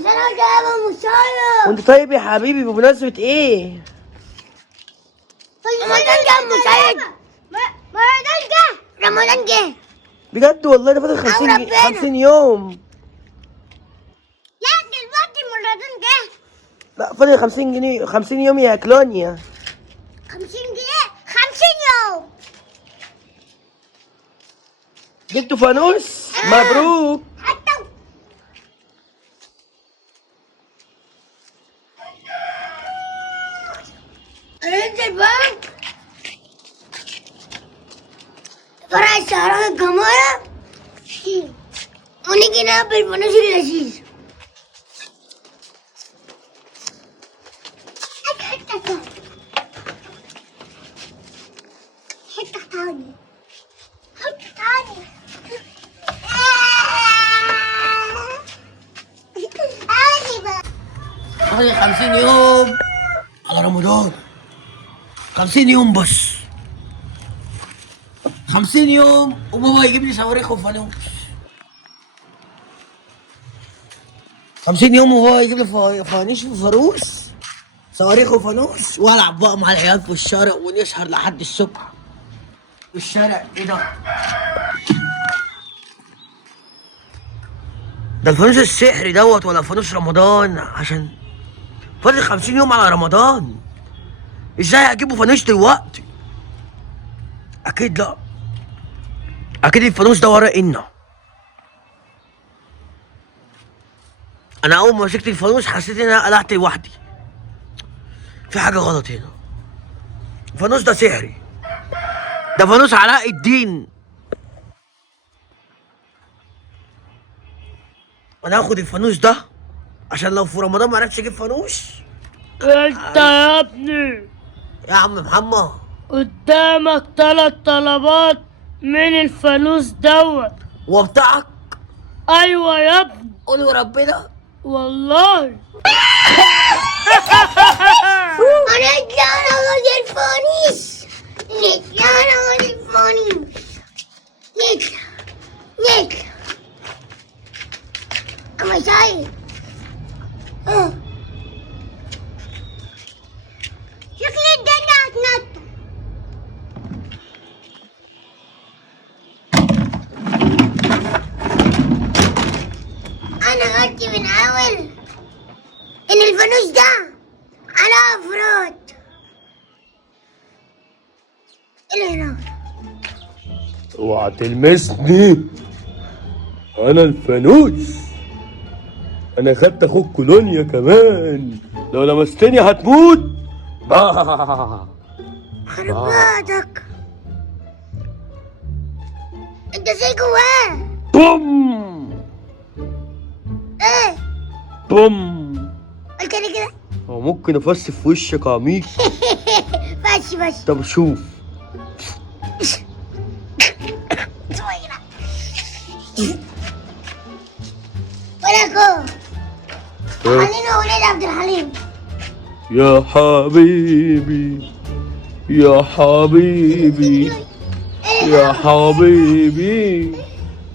عشان انا جايبه مصايب. وانت طيب يا حبيبي بمناسبة ايه؟ رمضان جه مصايب. رمضان جه. رمضان جه. بجد والله ده فاضل 50 يوم. لا دلوقتي رمضان جه. لا فاضل 50 جنيه 50 يوم يا كلونيا. 50 جنيه 50 يوم. جبتوا فانوس؟ مبروك. حتى هننزل بنك فرع السهرة الجمهورة ونيجي نقابل الفانوس اللذيذ. حتة تاني حتة تاني. فاضل 50 يوم على رمضان. 50 يوم بس. 50 يوم وبابا يجيب لي صواريخ وفانوس. 50 يوم وهو يجيب لي فانوس وفانوس صواريخ وفانوس والعب بقى مع العيال في الشارع ونسهر لحد الصبح في الشارع. ايه ده؟ ده الفانوس السحري دوت ولا فانوس رمضان؟ عشان فاضل 50 يوم على رمضان. ازاي هجيبوا فانوس دلوقتي؟ اكيد لا. اكيد الفانوس ده ورا إنا. انا اول ما مسكت الفانوس حسيت ان انا قلعت لوحدي. في حاجه غلط هنا. الفانوس ده سحري. ده فانوس علاء الدين. انا هاخد الفانوس ده عشان لو في رمضان ما عرفتش اجيب فانوس. انت يا ابني يا عم محمد قدامك 3 طلبات من الفانوس دوت. وبتاعك. ايوه يا ابني قول وربنا. والله. نطلع ناخد الفانوس. نطلع ناخد الفانوس. نطلع أما شايف شكل الدنيا هتنط. أنا قلت من أول إن الفانوس ده على أفراد. إيه هنا؟ اوعى تلمسني. انا الفانوس. انا خدت اخوك كولونيا كمان. لو لمستني هتموت. خرب بيتك. انت زي جواه. بوم ايه بوم. قلت لي كده. هو ممكن افسف في وشك عميق. بس طب شوف. ولكم خلينا ولاد عبد الحليم. يا حبيبي يا حبيبي يا حبيبي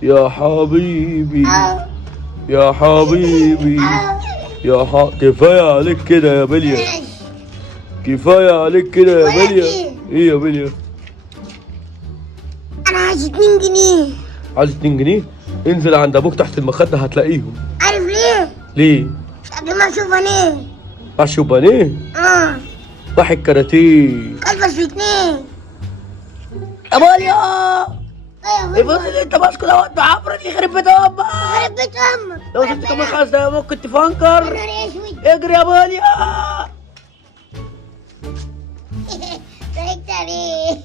يا حبيبي يا حبيبي كفاية عليك كده يا بليا. كفاية عليك كده يا بليا. ايه يا بليا؟ انا عايز 2 جنيه. عايز 2 جنيه؟ انزل عند ابوك تحت المخدة هتلاقيهم. عارف ليه؟ ليه؟ قبل ما اشوف بانيه. اشوف بانيه؟ واحد كاراتيه. كلبس في 2. يا بوليا. ايوه الفانوس اللي انت ماسكه دوت بعفرت يخرب بيت امك. خرب بيت امك. لو سبت كمان 5 دقايق ممكن تفنكر. نهار اسود. اجري يا بوليا. ضحكت عليه.